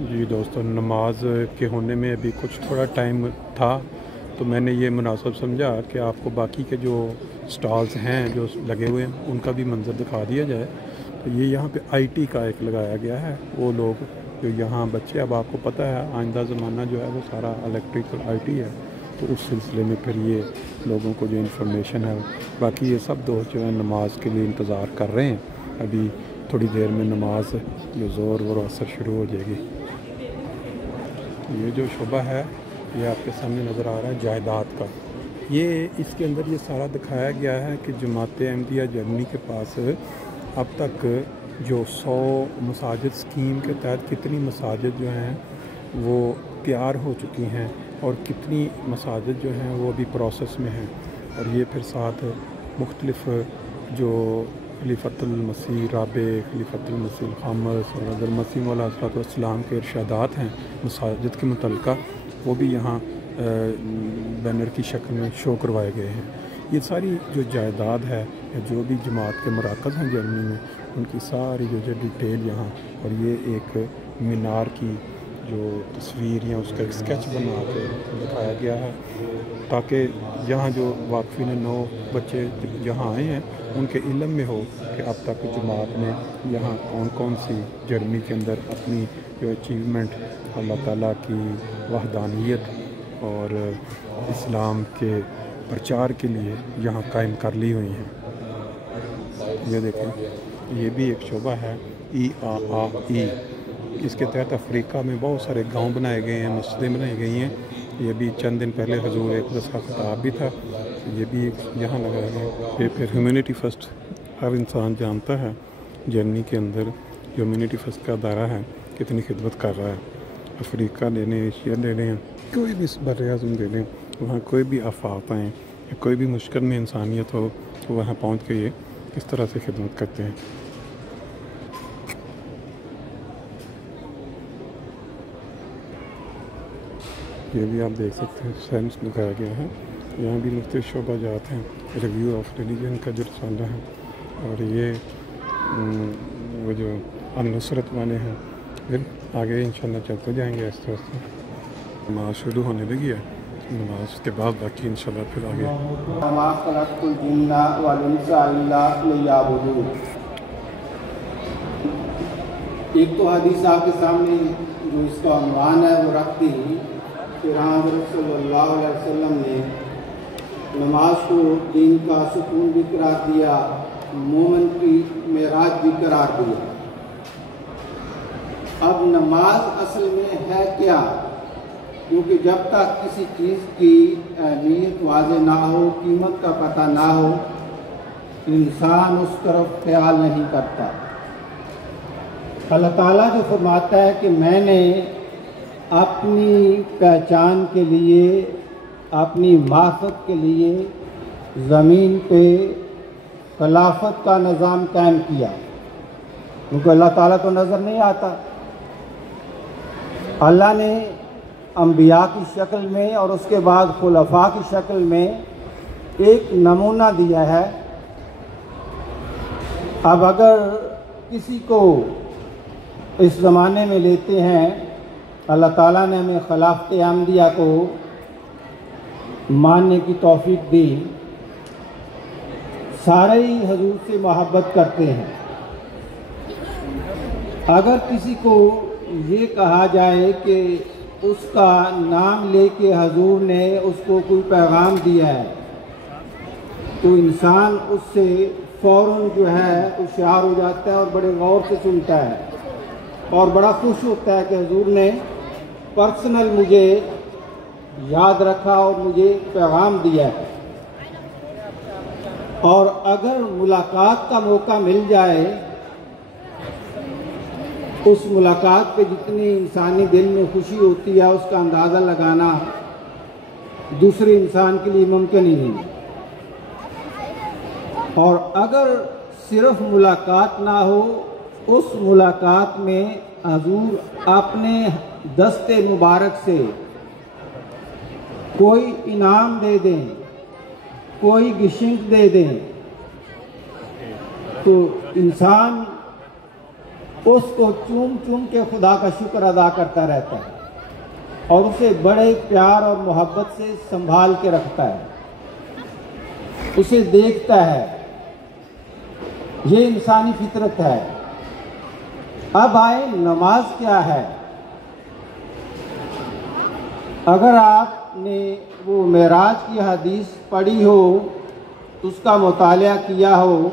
جی دوستوں، نماز کے ہونے میں ابھی کچھ تھوڑا ٹائم تھا تو میں نے یہ مناسب سمجھا کہ آپ کو باقی کے جو سٹالز ہیں جو لگے ہوئے ہیں ان کا بھی منظر دکھا دیا جائے۔ تو یہ یہاں پہ آئی ٹی کا ایک لگایا گیا ہے، وہ لوگ جو یہاں بچے، اب آپ کو پتہ ہے آئندہ زمانہ جو ہے وہ سارا الیکٹریکل آئی ٹی ہے، تو اس سلسلے میں پھر یہ لوگوں کو جو انفارمیشن ہے، باقی یہ سب دوست جو ہے نماز کے لیے انتظار کر رہے ہیں۔ ابھی تھوڑی دیر میں نماز جو زور و اثر شروع ہو جائے گی۔ یہ جو شعبہ ہے یہ آپ کے سامنے نظر آ رہا ہے جائیداد کا، یہ اس کے اندر یہ سارا دکھایا گیا ہے کہ جماعت احمدیہ جرمنی کے پاس اب تک جو 100 مساجد اسکیم کے تحت کتنی مساجد جو ہیں وہ تیار ہو چکی ہیں اور کتنی مساجد جو ہیں وہ ابھی پروسیس میں ہیں، اور یہ پھر ساتھ مختلف جو خلیفۃ المسیح رابع، خلیفۃ المسیح الخامس اور حضرت مسیح موعود علیہ الصلوۃ والسلام کے ارشادات ہیں مساجد کے متعلقہ، وہ بھی یہاں بینر کی شکل میں شو کروائے گئے ہیں۔ یہ ساری جو جائیداد ہے یا جو بھی جماعت کے مراکز ہیں جرمنی میں، ان کی ساری جو ڈیٹیل یہاں، اور یہ ایک مینار کی جو تصویر یا اس کا ایک اسکیچ بنا کے دکھایا گیا ہے، تاکہ یہاں جو واقفین نو بچے یہاں آئے ہیں ان کے علم میں ہو کہ اب تک جماعت نے یہاں کون کون سی جرمنی کے اندر اپنی جو اچیومنٹ اللہ تعالیٰ کی وحدانیت اور اسلام کے پرچار کے لیے یہاں قائم کر لی ہوئی ہیں۔ یہ دیکھیں، یہ بھی ایک شعبہ ہے EAAE، اس کے تحت افریقہ میں بہت سارے گاؤں بنائے گئے ہیں، مسجدیں بنائی گئی ہیں۔ یہ بھی چند دن پہلے حضور اقدس کا خطاب بھی تھا، یہ بھی یہاں لگایا گیا۔ یہ پھر ہیومینٹی فرسٹ، ہر انسان جانتا ہے جرمنی کے اندر ہیومینٹی فرسٹ کا ادارہ ہے کتنی خدمت کر رہا ہے۔ افریقہ لے لیں، ایشیا لے لیں، کوئی بھی بر اعظم لے لیں، وہاں کوئی بھی آفات آئیں یا کوئی بھی مشکل میں انسانیت ہو تو وہاں پہنچ کے یہ اس طرح سے خدمت کرتے ہیں۔ یہ بھی آپ دیکھ سکتے ہیں، سائنس لگایا گیا ہے، یہاں بھی مختلف شعبہ جات ہیں۔ ریویو آف ریلیجن کا جو رسالہ ہے، اور یہ وہ جو النصرت والے ہیں، پھر آگے انشاءاللہ چلتے جائیں گے آہستہ آہستہ۔ نماز شروع ہونے لگی ہے، نماز کے بعد باقی انشاءاللہ پھر آگے۔ وما خلقت الجن والانس الا لیعبدون۔ ایک تو حدیث آپ کے سامنے جو اس کا عنوان ہے وہ رکھتی ہے کہ حضرت صلی اللہ علیہ وسلم نے نماز کو دین کا ستون بھی قرار دیا، مومن کی معراج بھی قرار دیا۔ اب نماز اصل میں ہے کیا؟ کیونکہ جب تک کسی چیز کی اہمیت واضح نہ ہو، قیمت کا پتہ نہ ہو، انسان اس طرف خیال نہیں کرتا۔ اللہ تعالیٰ جو فرماتا ہے کہ میں نے اپنی پہچان کے لیے، اپنی معرفت کے لیے زمین پہ خلافت کا نظام قائم کیا، کیونکہ اللہ تعالیٰ تو نظر نہیں آتا۔ اللہ نے انبیاء کی شکل میں اور اس کے بعد خلفاء کی شکل میں ایک نمونہ دیا ہے۔ اب اگر کسی کو اس زمانے میں لیتے ہیں، اللہ تعالیٰ نے ہمیں خلافت احمدیہ کو ماننے کی توفیق دی، سارے ہی حضور سے محبت کرتے ہیں۔ اگر کسی کو یہ کہا جائے کہ اس کا نام لے کے حضور نے اس کو کوئی پیغام دیا ہے، تو انسان اس سے فوراً جو ہے ہوشیار ہو جاتا ہے اور بڑے غور سے سنتا ہے اور بڑا خوش ہوتا ہے کہ حضور نے پرسنل مجھے یاد رکھا اور مجھے پیغام دیا ہے۔ اور اگر ملاقات کا موقع مل جائے، اس ملاقات پہ جتنی انسانی دل میں خوشی ہوتی ہے اس کا اندازہ لگانا دوسرے انسان کے لیے ممکن ہی نہیں۔ اور اگر صرف ملاقات نہ ہو، اس ملاقات میں حضور اپنے دست مبارک سے کوئی انعام دے دیں، کوئی گشنک دے دیں، تو انسان اس کو چوم چوم کے خدا کا شکر ادا کرتا رہتا ہے اور اسے بڑے پیار اور محبت سے سنبھال کے رکھتا ہے، اسے دیکھتا ہے۔ یہ انسانی فطرت ہے۔ اب آئے نماز کیا ہے۔ اگر آپ نے وہ معراج کی حدیث پڑھی ہو، اس کا مطالعہ کیا ہو،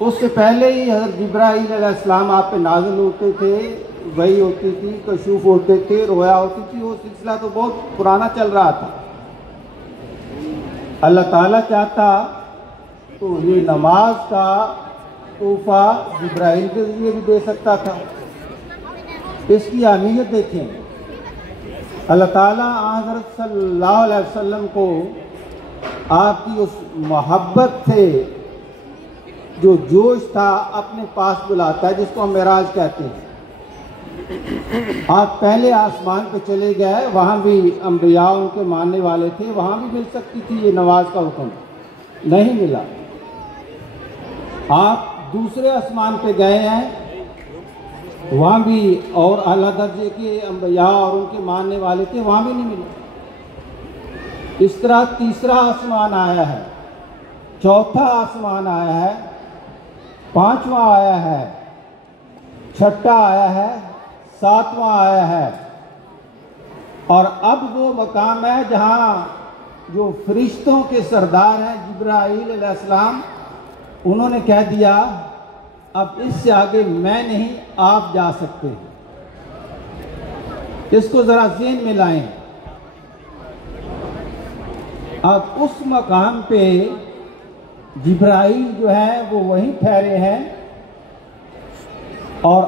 اس سے پہلے ہی حضرت جبرائیل علیہ السلام آپ پہ نازل ہوتے تھے، وحی ہوتی تھی، کشوف ہوتے تھے، رویا ہوتی تھی۔ وہ سلسلہ تو بہت پرانا چل رہا تھا۔ اللہ تعالیٰ چاہتا تو یہ نماز کا تحفہ جبرائیل کے ذریعے بھی دے سکتا تھا۔ اس کی اہمیت دیکھیں۔ اللہ تعالیٰ حضرت صلی اللہ علیہ وسلم کو آپ کی اس محبت سے جو جوش تھا اپنے پاس بلاتا ہے، جس کو ہم معراج کہتے ہیں۔ آپ پہلے آسمان پہ چلے گئے، وہاں بھی انبیاء ان کے ماننے والے تھے، وہاں بھی مل سکتی تھی یہ نماز کا حکم، نہیں ملا۔ آپ دوسرے آسمان پہ گئے ہیں، وہاں بھی اور اعلیٰ درجے کے انبیاء اور ان کے ماننے والے تھے، وہاں بھی نہیں ملا۔ اس طرح تیسرا آسمان آیا ہے، چوتھا آسمان آیا ہے، پانچواں آیا ہے، چھٹا آیا ہے، ساتواں آیا ہے، اور اب وہ مقام ہے جہاں جو فرشتوں کے سردار ہیں جبرائیل علیہ السلام، انہوں نے کہہ دیا اب اس سے آگے میں نہیں، آپ جا سکتے۔ اس کو ذرا ذہن میں لائیں۔ اب اس مقام پہ جبرائیل جو ہے وہ وہیں ٹھہرے ہیں، اور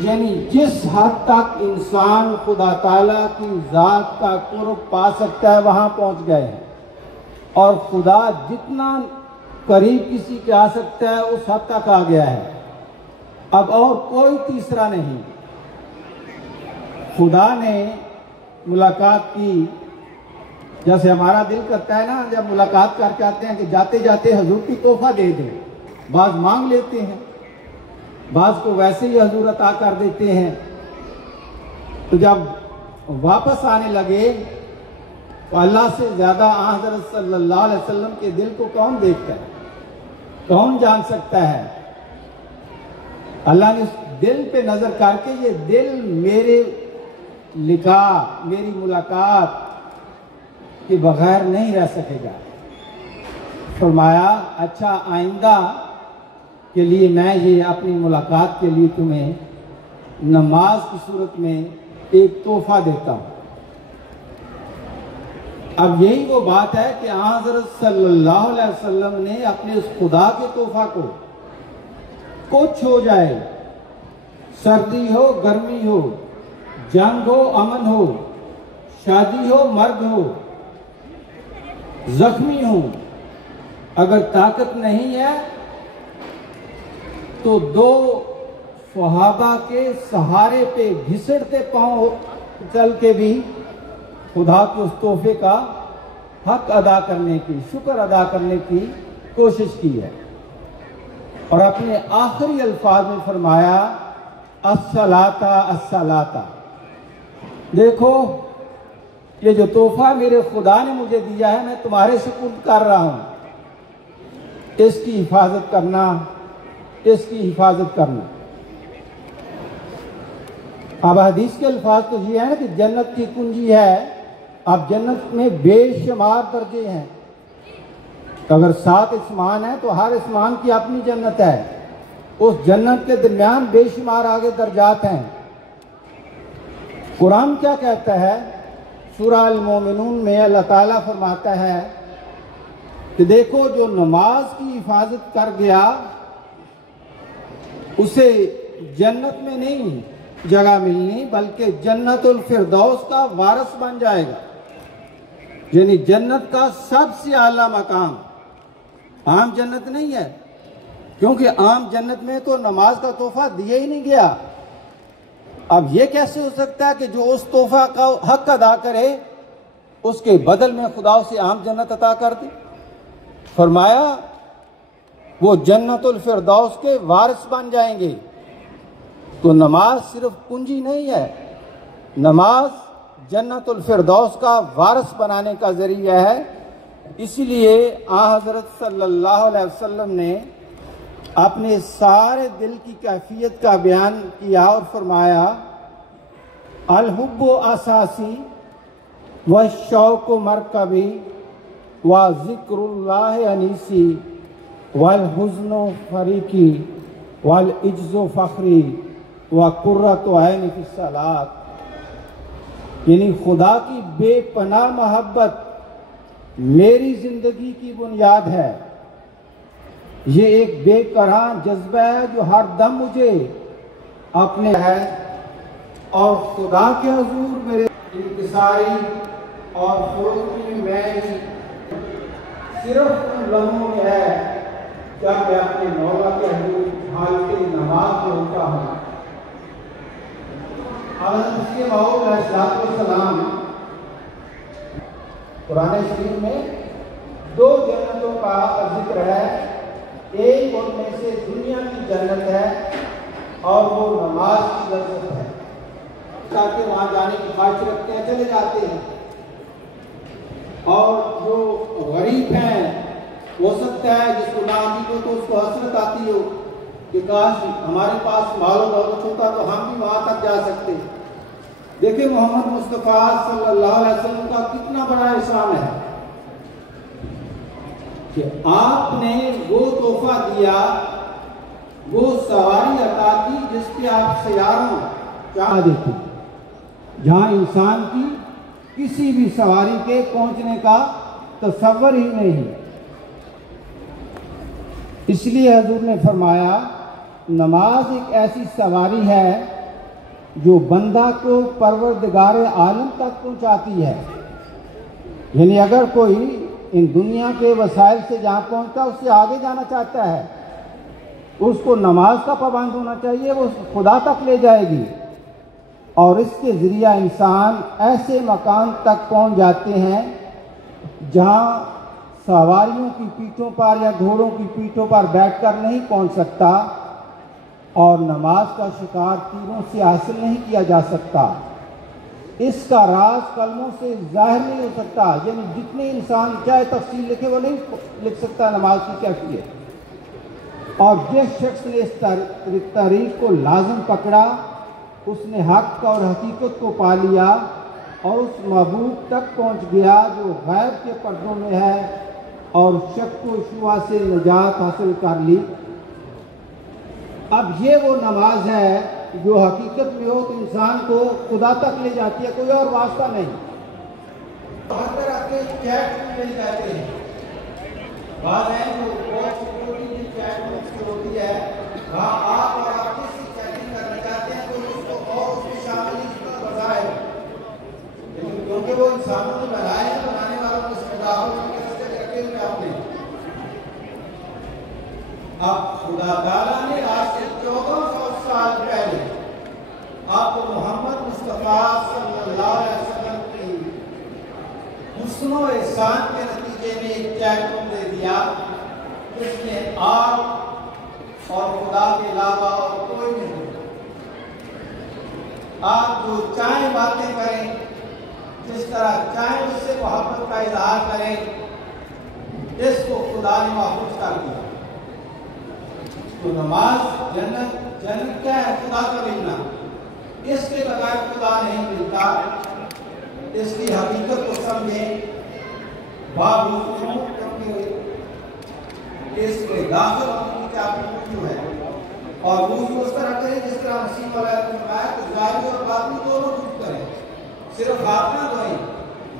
یعنی جس حد تک انسان خدا تعالیٰ کی ذات کا قرب پا سکتا ہے وہاں پہنچ گئے ہیں، اور خدا جتنا قریب کسی کے آ سکتا ہے اس حد تک آ گیا ہے۔ اب اور کوئی تیسرا نہیں۔ خدا نے ملاقات کی، جیسے ہمارا دل کرتا ہے نا جب ملاقات کر کے آتے ہیں کہ جاتے جاتے حضور کی تحفہ دے دیں، بعض مانگ لیتے ہیں، بعض کو ویسے ہی حضور عطا کر دیتے ہیں۔ تو جب واپس آنے لگے تو اللہ سے زیادہ حضرت صلی اللہ علیہ وسلم کے دل کو کون دیکھتا ہے، کون جان سکتا ہے؟ اللہ نے اس دل پہ نظر کر کے یہ دل میرے لقاء، میری ملاقات کے بغیر نہیں رہ سکے گا۔ فرمایا اچھا آئندہ کے لیے میں یہ اپنی ملاقات کے لیے تمہیں نماز کی صورت میں ایک تحفہ دیتا ہوں۔ اب یہی وہ بات ہے کہ حضرت صلی اللہ علیہ وسلم نے اپنے اس خدا کے تحفہ کو، کچھ ہو جائے، سردی ہو گرمی ہو، جنگ ہو امن ہو، شادی ہو مرگ ہو، زخمی ہو، اگر طاقت نہیں ہے تو دو صحابہ کے سہارے پہ گھسڑتے پاؤں چل کے بھی خدا کے اس تحفے کا حق ادا کرنے کی، شکر ادا کرنے کی کوشش کی ہے، اور اپنے آخری الفاظ میں فرمایا الصلاۃ الصلاۃ۔ دیکھو یہ جو تحفہ میرے خدا نے مجھے دیا ہے میں تمہارے سپرد کر رہا ہوں، اس کی حفاظت کرنا، اس کی حفاظت کرنا۔ اب حدیث کے الفاظ تو یہ ہے کہ جنت کی کنجی ہے۔ اب جنت میں بے شمار درجے ہیں، اگر 7 اسمان ہیں تو ہر اسمان کی اپنی جنت ہے، اس جنت کے درمیان بے شمار آگے درجات ہیں۔ قرآن کیا کہتا ہے؟ سورہ المومنون میں اللہ تعالیٰ فرماتا ہے کہ دیکھو جو نماز کی حفاظت کر گیا اسے جنت میں نہیں جگہ ملنی بلکہ جنت الفردوس کا وارث بن جائے گا، یعنی جنت کا سب سے اعلیٰ مقام۔ عام جنت نہیں ہے، کیونکہ عام جنت میں تو نماز کا تحفہ دیا ہی نہیں گیا۔ اب یہ کیسے ہو سکتا ہے کہ جو اس تحفہ کا حق ادا کرے اس کے بدل میں خدا اسے عام جنت عطا کر دے؟ فرمایا وہ جنت الفردوس کے وارث بن جائیں گے۔ تو نماز صرف کنجی نہیں ہے، نماز جنت الفردوس کا وارث بنانے کا ذریعہ ہے۔ اسی لیے حضرت صلی اللہ علیہ وسلم نے اپنے سارے دل کی کیفیت کا بیان کیا اور فرمایا، الحب اساسی والشوق مرکبی وذکر اللہ انیسی والحزن فریقی والعجز فخری وقرۃ عین فی الصلاۃ، یعنی خدا کی بے پناہ محبت میری زندگی کی بنیاد ہے۔ یہ ایک بے کران جذبہ ہے جو ہر دم مجھے اپنے ہے، اور خدا کے حضور میرے انکساری اور خلوصی میں صرف ان لمحوں میں ہے جب میں اپنے مولا کے حضور حالت نماز میں ہوتا ہوں۔ حضرت مسیح موعود علیہ السلام قرآن شریف میں دو جنتوں کا ذکر ہے، ایک ان میں سے دنیا کی جنت ہے اور وہ نماز کی لذت ہے، تاکہ وہاں جانے کی خواہش رکھتے ہیں چلے جاتے ہیں۔ اور جو غریب ہیں ہو سکتا ہے جس کو ناامید ہو تو اس کو حسرت آتی ہو کہ کاش ہمارے پاس مال و دولت ہوتا تو ہم بھی وہاں تک جا سکتے۔ دیکھیں محمد مصطفیٰ صلی اللہ علیہ وسلم کا کتنا بڑا احسان ہے کہ آپ نے وہ تحفہ دیا، وہ سواری عطا کی جس پہ آپ سیاروں چاہ دیتے، جہاں انسان کی کسی بھی سواری کے پہنچنے کا تصور ہی نہیں۔ اس لیے حضور نے فرمایا نماز ایک ایسی سواری ہے جو بندہ کو پروردگار عالم تک پہنچاتی ہے۔ یعنی اگر کوئی ان دنیا کے وسائل سے جہاں پہنچتا اس سے آگے جانا چاہتا ہے، اس کو نماز کا پابند ہونا چاہیے، وہ خدا تک لے جائے گی، اور اس کے ذریعہ انسان ایسے مقام تک پہنچ جاتے ہیں جہاں سواریوں کی پیٹھوں پر یا گھوڑوں کی پیٹھوں پر بیٹھ کر نہیں پہنچ سکتا، اور نماز کا شکار تیروں سے حاصل نہیں کیا جا سکتا۔ اس کا راز کلموں سے ظاہر نہیں ہو سکتا، یعنی جتنے انسان چاہے تفصیل لکھے وہ نہیں لکھ سکتا نماز کی کیفیت۔ اور جس شخص نے اس طریق کو لازم پکڑا اس نے حق اور حقیقت کو پا لیا اور اس محبوب تک پہنچ گیا جو غیب کے پردوں میں ہے، اور شک و شبہ سے نجات حاصل کر لی۔ اب یہ وہ نماز ہے جو حقیقت میں ہو تو انسان کو خدا تک لے جاتی ہے، کوئی اور واسطہ نہیں۔ ہر طرح کے چیٹ مل جاتے ہیں، بعض ہیں جو بہت سیکورٹی کی چیٹ مل ہوتی ہے، وہاں آپ اور آپ کس کی چیٹنگ کرنا چاہتے ہیں تو اس کو اور اس میں شامل اس کا بظاہر، لیکن کیونکہ وہ انسانوں نے بنائے ہیں، بنانے والوں کو اس مداخلوں کے رستے میں رکھے ہوئے آپ نے۔ اب خدا تعالیٰ نے آج سے 1400 سال پہلے آپ کو محمد مصطفیٰ صلی اللہ علیہ وسلم کی حسن و احسان کے نتیجے میں ایک چیٹ روم دے دیا جس میں آپ اور خدا کے علاوہ اور کوئی نہیں۔ آپ جو چاہیں باتیں کریں، جس طرح چاہیں اس سے محبت کا اظہار کریں، اس کو خدا نے محفوظ کر دیا۔ تو نماز جنت کیا ہے؟ خدا کا ملنا، اس کے بغیر خدا نہیں ملتا۔ اس کی حقیقت کو سمجھیں، باب کیوں؟ کیونکہ اس کے داخل ہونے کی آپ کی وجو ہے، اور وجو اس طرح کریں جس طرح مسیح علیہ نے فرمایا کہ ظاہری اور باطنی دونوں وجو کریں، صرف ہاتھ نہ دھوئیں۔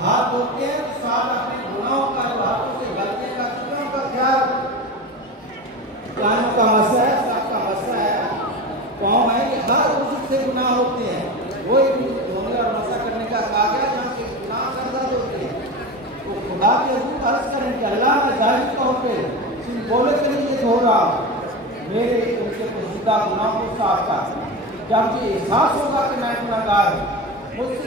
ہاتھ دھوتے ہیں تو ساتھ اپنے گناہوں کا جو ہاتھوں سے غلطیاں کا چیزوں کا خیال، کانوں کا مسا ہے، ساتھ کا مسا ہے، پاؤں ہے، یہ ہر وجو سے گناہ ہوتے ہیں۔ وہ ایک دھونے اور مسا کرنے کا کہا گیا جہاں سے گناہ سرزد ہوتے ہیں۔ تو خدا کے حضور عرض کریں کہ اللہ میں ظاہری طور پہ سمبولکلی یہ دھو رہا ہوں، میرے ان کے پوشیدہ گناہوں کو صاف کر۔ جب یہ احساس ہوگا کہ میں گناہگار ہوں، مجھ سے